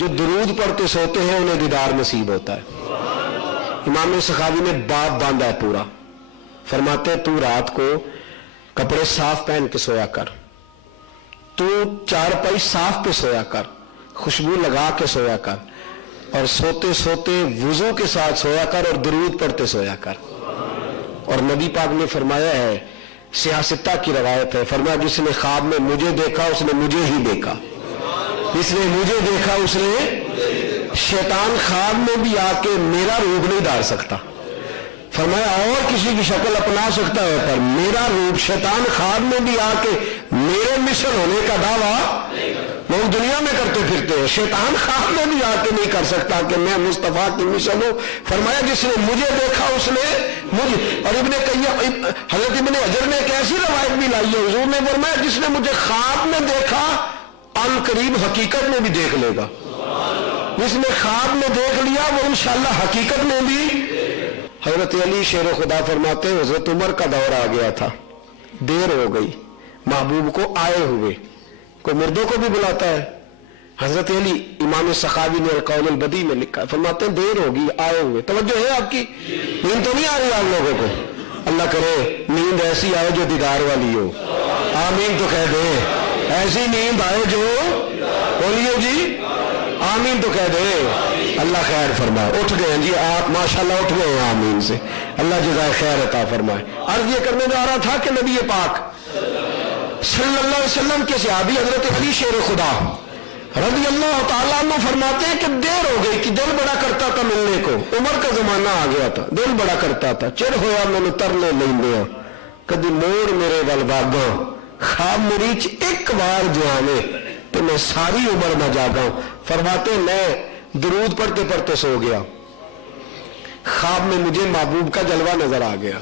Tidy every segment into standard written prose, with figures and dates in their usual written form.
جو درود پڑھتے سوتے ہیں انہیں دیدار نصیب ہوتا ہے۔ امام سخاوی نے باب باندھا ہے پورا، فرماتے تو رات کو کپڑے صاف پہن کے سویا کر، تو چارپائی صاف پہ سویا کر، خوشبو لگا کے سویا کر، اور سوتے سوتے وضو کے ساتھ سویا کر اور درود پڑھتے سویا کر۔ اور نبی پاک نے فرمایا ہے، سیاستہ کی روایت ہے، فرمایا جس نے خواب میں مجھے دیکھا اس نے مجھے ہی دیکھا، جس نے مجھے دیکھا اس نے، شیطان خواب میں بھی آ کے میرا روپ نہیں دھار سکتا، فرمایا اور کسی کی شکل اپنا سکتا ہے پر میرا روپ، شیطان خواب میں بھی آ کے میرے مثل ہونے کا دعویٰ لوگ دنیا میں کرتے پھرتے ہیں، شیطان خواب میں بھی آ کے نہیں کر سکتا کہ میں مصطفیٰ کی مثل ہوں۔ فرمایا جس نے مجھے دیکھا اس نے مجھے، اور حضرت ابن حجر نے ایک ایسی روایت بھی لائی ہے، حضور نے فرمایا جس نے مجھے خواب میں دیکھا ان قریب حقیقت میں بھی دیکھ لے گا، جس نے خواب میں دیکھ لیا وہ انشاءاللہ حقیقت میں بھی۔ حضرت علی شیر خدا فرماتے ہیں حضرت عمر کا دور آ گیا تھا، دیر ہو گئی محبوب کو آئے ہوئے، کوئی مردوں کو بھی بلاتا ہے۔ حضرت علی امام سخاوی نے القول البدی میں لکھا، فرماتے ہیں دیر ہوگی آئے ہوئے، توجہ ہے آپ کی؟ نیند تو نہیں آ رہی آپ لوگوں کو؟ اللہ کرے نیند ایسی آئے جو دیدار والی ہو، آمین تو کہہ دیں، ایسی نیند آئے جو، بولیے جی آمین تو کہہ دیں، اللہ خیر فرمائے۔ اٹھ گئے جی آپ ماشاءاللہ، اٹھ گئے ہیں آمین سے، اللہ جزائے خیر عطا فرمائے۔ عرض یہ کرنے جا رہا تھا کہ نبی پاک صلی اللہ علیہ وسلم کے صحابی حضرت علی شیر خدا رضی اللہ تعالیٰ عنہ فرماتے ہیں کہ دیر ہو گئی کہ دل بڑا کرتا تھا ملنے کو، عمر کا زمانہ آ گیا تھا، دل بڑا کرتا تھا، چر ہویا میں نے ترنے لیندیا کدی موڑ میرے ول واگاں، خواب مریچ ایک بار جو آنے تو میں ساری عمر نہ جاگا ہوں۔ فرماتے میں درود پڑھتے پڑھتے سو گیا، خواب میں مجھے محبوب کا جلوہ نظر آ گیا۔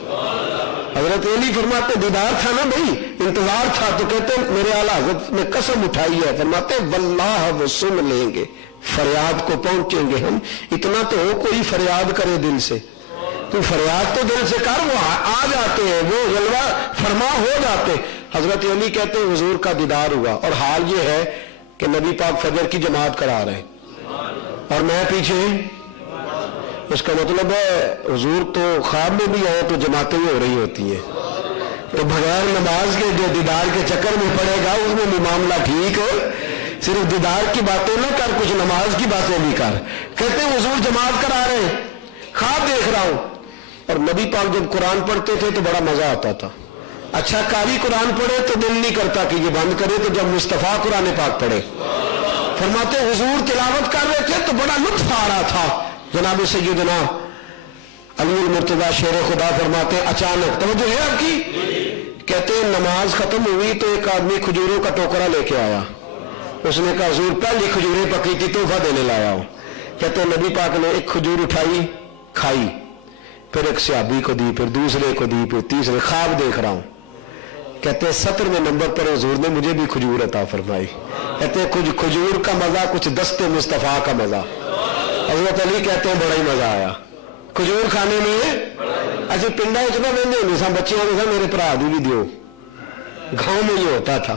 حضرت علی فرماتے دیدار تھا نا بھائی، انتظار تھا، تو کہتے میرے اعلیٰ حضرت نے قسم اٹھائی ہے، فرماتے واللہ وہ سن لیں گے، فریاد کو پہنچیں گے ہم، اتنا تو ہو کوئی فریاد کرے دل سے، تو فریاد تو دل سے کر، وہ آ جاتے ہیں، وہ جلوہ فرما ہو جاتے۔ حضرت علی کہتے ہیں حضور کا دیدار ہوا، اور حال یہ ہے کہ نبی پاک فجر کی جماعت کرا رہے ہیں اور میں پیچھے، اس کا مطلب ہے حضور تو خواب میں بھی آئے تو جماعتیں ہو رہی ہوتی ہیں، تو بغیر نماز کے جو دیدار کے چکر میں پڑے گا اس میں بھی معاملہ ٹھیک ہو، صرف دیدار کی باتیں نہ کر، کچھ نماز کی باتیں بھی کر۔ کہتے ہیں حضور جماعت کرا رہے ہیں، خواب دیکھ رہا ہوں، اور نبی پاک جب قرآن پڑھتے تھے تو بڑا مزہ آتا تھا، اچھا قاری قرآن پڑھے تو دل نہیں کرتا کہ یہ بند کرے، تو جب مصطفیٰ قرآن پاک پڑھے، فرماتے حضور تلاوت کر رہے تھے تو بڑا لطف آ رہا تھا۔ جناب سیدنا علی المرتضیٰ شیر خدا فرماتے ہیں اچانک، توجہ ہے آپ کی، کہتے ہیں نماز ختم ہوئی تو ایک آدمی کھجوروں کا ٹوکرا لے کے آیا، اس نے کہا حضور پہلی کھجوریں پکی تھی تحفہ دینے لایا ہوں۔ کہتے ہیں نبی پاک نے ایک کھجور اٹھائی کھائی، پھر ایک صحابی کو دی، پھر دوسرے کو دی، پھر تیسرے، خواب دیکھ رہا ہوں۔ کہتے ہیں 17ویں نمبر پر حضور نے مجھے بھی کھجور عطا فرمائی۔ کہتے ہیں کچھ کھجور کا مزہ، کچھ دست مصطفیٰ کا مزہ۔ حضرت علی کہتے ہیں بڑا ہی مزہ آیا کھجور کھانے میں۔ ایسے پنڈا اتنا بندے ہونے سا بچے ہونے سا میرے پرا دی بھی دیو، گاؤں میں یہ ہوتا تھا،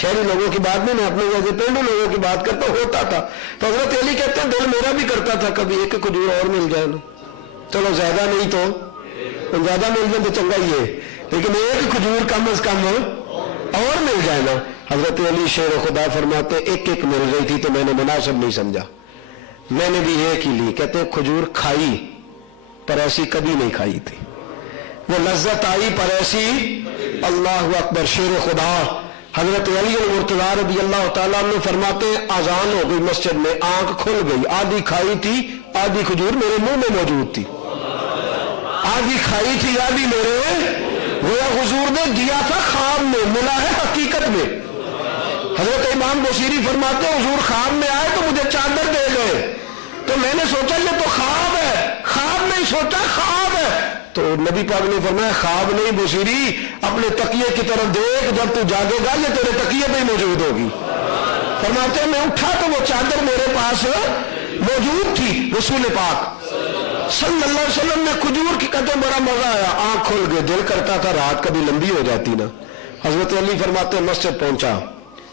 شہری لوگوں کی بات نہیں، میں اپنے جیسے پینڈو لوگوں کی بات کرتا ہوتا تھا۔ تو حضرت علی کہتے ہیں دل میرا بھی کرتا تھا کبھی ایک کھجور اور مل جائے نا، چلو زیادہ نہیں تو زیادہ مل جائے تو چنگا ہی ہے، لیکن ایک کھجور کم از کم اور مل جائے نا۔ حضرت علی شیر خدا فرماتے ایک ایک مل گئی تھی تو میں نے مناسب نہیں سمجھا، میں نے بھی ایک ہی لی۔ کہتے کھجور کھائی پر ایسی کبھی نہیں کھائی تھی، وہ لذت آئی پر ایسی، اللہ اکبر شیر خدا۔ حضرت علی المرتضیٰ رضی اللہ تعالیٰ عنہ فرماتے ہیں اذان ہو گئی مسجد میں، آنکھ کھل گئی، آدھی کھائی تھی آدھی کھجور میرے منہ میں موجود تھی، آدھی کھائی تھی آدھی میرے، گویا حضور نے دیا تھا خواب میں، ملا ہے حقیقت میں۔ حضرت امام بصیری فرماتے ہیں حضور خواب میں آئے تو مجھے چادر دے گئے، تو میں نے سوچا یہ تو خواب ہے، خواب نہیں سوچا خواب ہے، تو نبی پاک نے فرمایا خواب نہیں بصیری، اپنے تکیے کی طرف دیکھ، جب تو جاگے گا یہ تیرے تکیے پہ ہی موجود ہوگی۔ فرماتے ہیں میں اٹھا تو وہ چادر میرے پاس موجود تھی، رسول پاک صلی اللہ علیہ وسلم نے کھجور کی کہتے بڑا مزہ آیا، آنکھ کھل گئے، دل کرتا تھا رات کبھی لمبی ہو جاتی نا۔ حضرت علی فرماتے ہیں مسجد پہنچا،